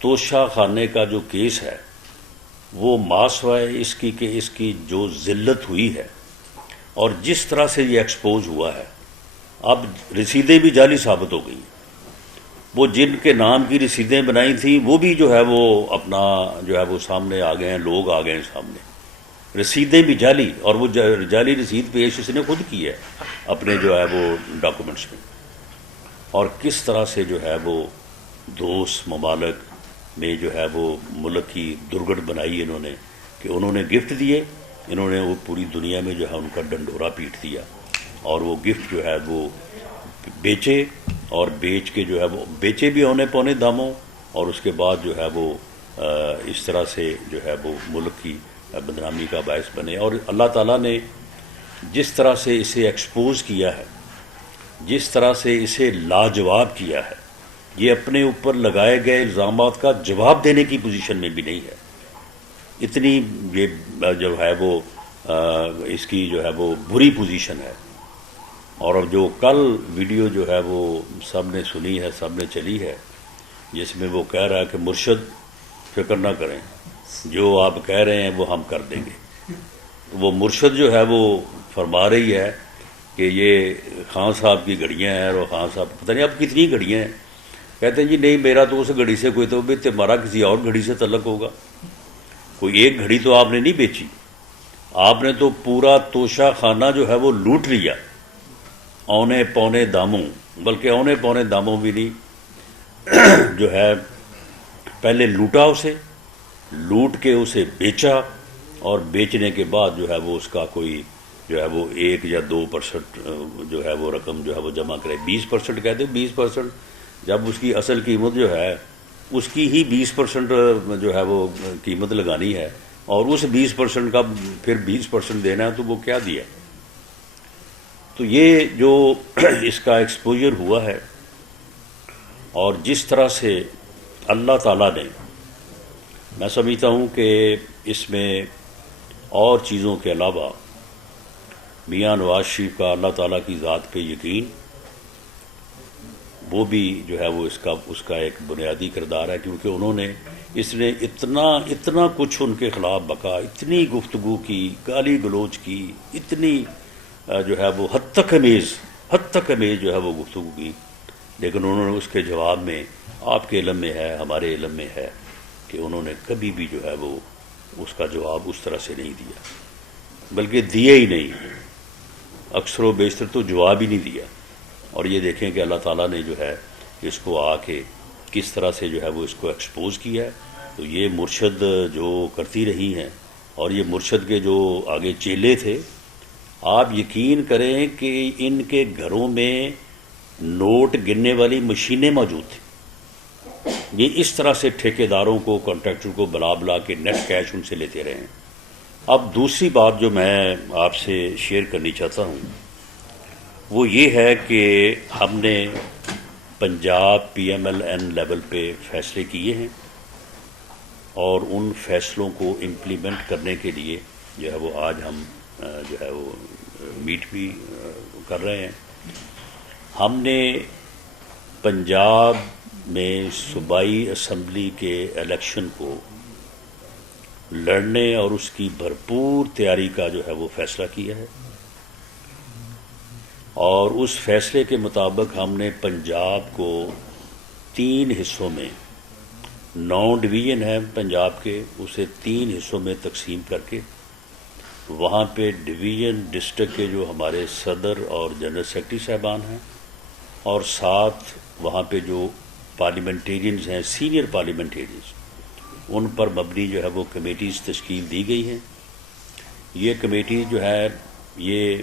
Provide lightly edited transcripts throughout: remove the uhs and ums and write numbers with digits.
توشہ خانے کا جو کیس ہے وہ ماسوا ہے اس کی کہ اس کی جو ذلت ہوئی ہے اور جس طرح سے یہ ایکسپوز ہوا ہے. اب رسیدیں بھی جعلی ثابت ہو گئی. وہ جن کے نام کی رسیدیں بنائی تھیں وہ بھی جو ہے وہ اپنا جو ہے وہ سامنے آ گئے ہیں، لوگ آ گئے ہیں سامنے. رسیدیں بھی جعلی، اور وہ جعلی رسید پیش اس نے خود کی ہے اپنے جو ہے وہ ڈاکومنٹس میں. اور کس طرح سے جو ہے وہ دوست ممالک میں جو ہے وہ ملک کی درگٹ بنائی انہوں نے کہ انہوں نے گفٹ دیے، انہوں نے وہ پوری دنیا میں جو ہے ان کا ڈنڈورا پیٹ دیا اور وہ گفٹ جو ہے وہ بیچے، اور بیچ کے جو ہے وہ بیچے بھی اونے پونے داموں، اور اس کے بعد جو ہے وہ اس طرح سے جو ہے وہ ملک کی بدنامی کا باعث بنے. اور اللہ تعالیٰ نے جس طرح سے اسے ایکسپوز کیا ہے، جس طرح سے اسے لاجواب کیا ہے، یہ اپنے اوپر لگائے گئے الزامات کا جواب دینے کی پوزیشن میں بھی نہیں ہے. اتنی یہ جو ہے وہ اس کی جو ہے وہ بری پوزیشن ہے. اور اب جو کل ویڈیو جو ہے وہ سب نے سنی ہے، سب نے چلی ہے، جس میں وہ کہہ رہا ہے کہ مرشد فکر نہ کریں، جو آپ کہہ رہے ہیں وہ ہم کر دیں گے. وہ مرشد جو ہے وہ فرما رہی ہے کہ یہ خان صاحب کی گھڑیاں ہیں، اور خان صاحب پتہ نہیں اب کتنی گھڑیاں ہیں. کہتے ہیں جی نہیں، میرا تو اس گھڑی سے کوئی تو بھی تمہارا کسی اور گھڑی سے تعلق ہوگا. کوئی ایک گھڑی تو آپ نے نہیں بیچی، آپ نے تو پورا توشہ خانہ جو ہے وہ لوٹ لیا اونے پونے داموں، بلکہ اونے پونے داموں بھی نہیں، جو ہے پہلے لوٹا، اسے لوٹ کے اسے بیچا، اور بیچنے کے بعد جو ہے وہ اس کا کوئی جو ہے وہ 1 یا 2% جو ہے وہ رقم جو ہے وہ جمع کرے. 20% کہتے ہیں، 20% جب اس کی اصل قیمت جو ہے اس کی ہی 20% جو ہے وہ قیمت لگانی ہے، اور اس 20% کا پھر 20% دینا ہے، تو وہ کیا دیا. تو یہ جو اس کا ایکسپوجر ہوا ہے، اور جس طرح سے اللہ تعالیٰ نے، میں سمجھتا ہوں کہ اس میں اور چیزوں کے علاوہ میاں نواز شریف کا اللہ تعالیٰ کی ذات پہ یقین، وہ بھی جو ہے وہ اس کا ایک بنیادی کردار ہے. کیونکہ انہوں نے اس نے اتنا کچھ ان کے خلاف بکا، اتنی گفتگو کی، گالی گلوچ کی، اتنی جو ہے وہ حد تک امیز جو ہے وہ گفتگو کی، لیکن انہوں نے اس کے جواب میں، آپ کے علم میں ہے، ہمارے علم میں ہے کہ انہوں نے کبھی بھی جو ہے وہ اس کا جواب اس طرح سے نہیں دیا، بلکہ دیا ہی نہیں، اکثر و بیشتر تو جواب ہی نہیں دیا. اور یہ دیکھیں کہ اللہ تعالیٰ نے جو ہے اس کو آ کے کس طرح سے جو ہے وہ اس کو ایکسپوز کیا ہے. تو یہ مرشد جو کرتی رہی ہیں، اور یہ مرشد کے جو آگے چیلے تھے، آپ یقین کریں کہ ان کے گھروں میں نوٹ گننے والی مشینیں موجود تھیں. یہ اس طرح سے ٹھیکیداروں کو، کانٹریکٹر کو بلا کے نیٹ کیش ان سے لیتے رہے ہیں. اب دوسری بات جو میں آپ سے شیئر کرنی چاہتا ہوں وہ یہ ہے کہ ہم نے پنجاب PMLN لیول پہ فیصلے کیے ہیں، اور ان فیصلوں کو امپلیمنٹ کرنے کے لیے جو ہے وہ آج ہم جو ہے وہ میٹ بھی کر رہے ہیں. ہم نے پنجاب میں صوبائی اسمبلی کے الیکشن کو لڑنے اور اس کی بھرپور تیاری کا جو ہے وہ فیصلہ کیا ہے، اور اس فیصلے کے مطابق ہم نے پنجاب کو 3 حصوں میں، 9 ڈویژن ہیں پنجاب کے، اسے 3 حصوں میں تقسیم کر کے وہاں پہ ڈویژن ڈسٹرکٹ کے جو ہمارے صدر اور جنرل سیکرٹری صاحبان ہیں، اور ساتھ وہاں پہ جو پارلیمنٹیرینز ہیں، سینئر پارلیمنٹیرینز، ان پر مبنی جو ہے وہ کمیٹیز تشکیل دی گئی ہیں. یہ کمیٹی جو ہے یہ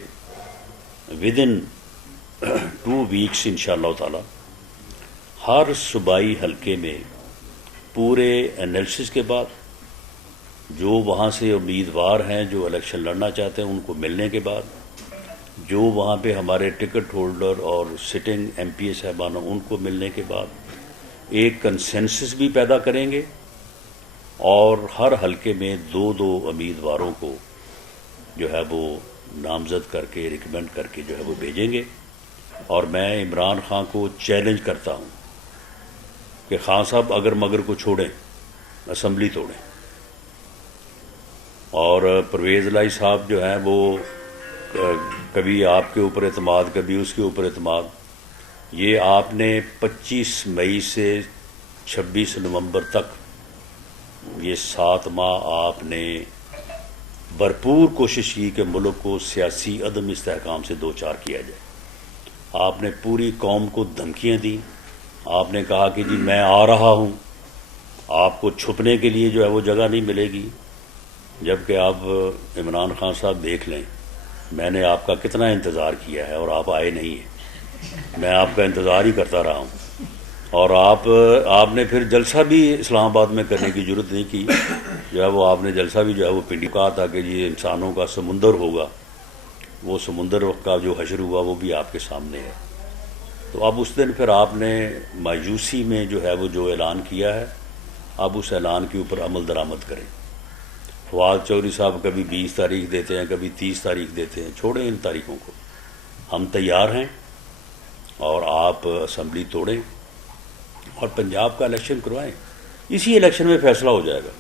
ودن 2 ویکس انشاءاللہ تعالی ہر صوبائی حلقے میں پورے انالیسس کے بعد، جو وہاں سے امیدوار ہیں جو الیکشن لڑنا چاہتے ہیں ان کو ملنے کے بعد، جو وہاں پہ ہمارے ٹکٹ ہولڈر اور سٹنگ MP صاحبان ان کو ملنے کے بعد ایک کنسنسس بھی پیدا کریں گے، اور ہر حلقے میں 2 امیدواروں کو جو ہے وہ نامزد کر کے، ریکمینڈ کر کے جو ہے وہ بھیجیں گے. اور میں عمران خان کو چیلنج کرتا ہوں کہ خان صاحب اگر مگر کو چھوڑیں اسمبلی توڑیں، اور پرویز الہی صاحب جو ہیں وہ کبھی آپ کے اوپر اعتماد کبھی اس کے اوپر اعتماد، یہ آپ نے 25 مئی سے 26 نومبر تک یہ 7 ماہ آپ نے بھرپور کوشش کی کہ ملک کو سیاسی عدم استحکام سے دوچار کیا جائے۔ آپ نے پوری قوم کو دھمکیاں دیں، آپ نے کہا کہ جی میں آ رہا ہوں، آپ کو چھپنے کے لیے جو ہے وہ جگہ نہیں ملے گی، جبکہ آپ عمران خان صاحب دیکھ لیں میں نے آپ کا کتنا انتظار کیا ہے اور آپ آئے نہیں ہیں، میں آپ کا انتظار ہی کرتا رہا ہوں، اور آپ نے پھر جلسہ بھی اسلام آباد میں کرنے کی ضرورت نہیں کی، جو ہے وہ آپ نے جلسہ بھی جو ہے وہ پنڈی کہا تھا کہ یہ انسانوں کا سمندر ہوگا، وہ سمندر کا جو حشر ہوا وہ بھی آپ کے سامنے ہے۔ تو اب اس دن پھر آپ نے مایوسی میں جو ہے وہ جو اعلان کیا ہے، اب اس اعلان کے اوپر عمل درآمد کریں۔ فواد چودھری صاحب کبھی 20 تاریخ دیتے ہیں، کبھی 30 تاریخ دیتے ہیں، چھوڑیں ان تاریخوں کو، ہم تیار ہیں، اور آپ اسمبلی توڑیں اور پنجاب کا الیکشن کروائیں، اسی الیکشن میں فیصلہ ہو جائے گا،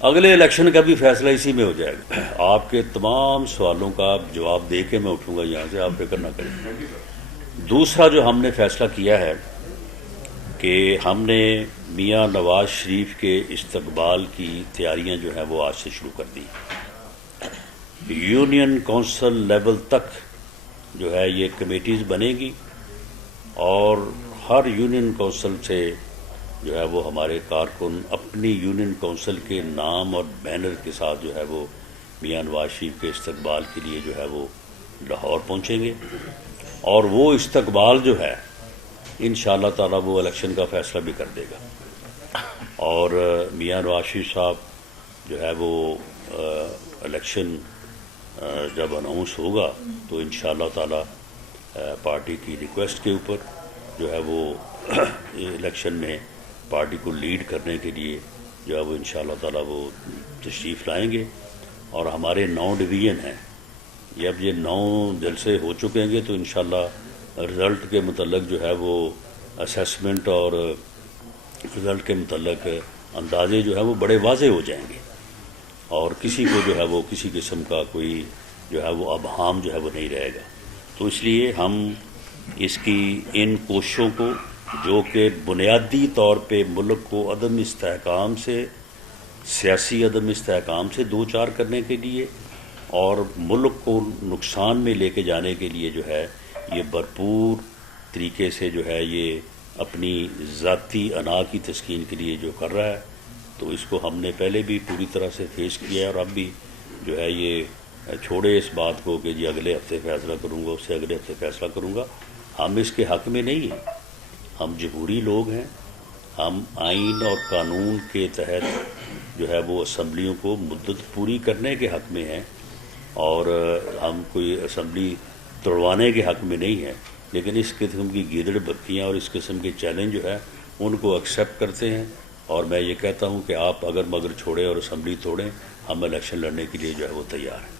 اگلے الیکشن کا بھی فیصلہ اسی میں ہو جائے گا۔ آپ کے تمام سوالوں کا جواب دے کے میں اٹھوں گا یہاں سے، آپ فکر نہ کریں۔ دوسرا جو ہم نے فیصلہ کیا ہے کہ ہم نے میاں نواز شریف کے استقبال کی تیاریاں جو ہیں وہ آج سے شروع کر دی۔ یونین کونسل لیول تک جو ہے یہ کمیٹیز بنے گی، اور ہر یونین کونسل سے جو ہے وہ ہمارے کارکن اپنی یونین کونسل کے نام اور بینر کے ساتھ جو ہے وہ میاں نواز شریف کے استقبال کے لیے جو ہے وہ لاہور پہنچیں گے، اور وہ استقبال جو ہے انشاءاللہ تعالی وہ الیکشن کا فیصلہ بھی کر دے گا، اور میاں نواز شریف صاحب جو ہے وہ الیکشن جب اناؤنس ہوگا تو انشاءاللہ تعالی پارٹی کی ریکویسٹ کے اوپر جو ہے وہ الیکشن میں پارٹی کو لیڈ کرنے کے لیے جو ہے وہ انشاءاللہ تعالی وہ تشریف لائیں گے، اور ہمارے 9 ڈویژن ہیں، اب یہ 9 جلسے ہو چکیں گے تو انشاءاللہ رزلٹ کے متعلق جو ہے وہ اسیسمنٹ اور رزلٹ کے متعلق اندازے جو ہے وہ بڑے واضح ہو جائیں گے، اور کسی کو جو ہے وہ کسی قسم کا کوئی جو ہے وہ ابہام جو ہے وہ نہیں رہے گا۔ تو اس لیے ہم اس کی ان کوششوں کو جو کہ بنیادی طور پہ ملک کو عدم استحکام سے، سیاسی عدم استحکام سے دوچار کرنے کے لیے اور ملک کو نقصان میں لے کے جانے کے لیے جو ہے یہ بھرپور طریقے سے جو ہے یہ اپنی ذاتی انا کی تسکین کے لیے جو کر رہا ہے، تو اس کو ہم نے پہلے بھی پوری طرح سے فیس کیا ہے، اور اب بھی جو ہے یہ چھوڑے اس بات کو کہ جی اگلے ہفتے فیصلہ کروں گا، اس سے اگلے ہفتے فیصلہ کروں گا، ہم اس کے حق میں نہیں ہیں، ہم جمہوری لوگ ہیں، ہم آئین اور قانون کے تحت جو ہے وہ اسمبلیوں کو مدت پوری کرنے کے حق میں ہیں، اور ہم کوئی اسمبلی توڑوانے کے حق میں نہیں ہیں، لیکن اس قسم کی گیدڑ بکیاں اور اس قسم کے چیلنج جو ہے ان کو ایکسیپٹ کرتے ہیں، اور میں یہ کہتا ہوں کہ آپ اگر مگر چھوڑیں اور اسمبلی توڑیں، ہم الیکشن لڑنے کے لیے جو ہے وہ تیار ہیں۔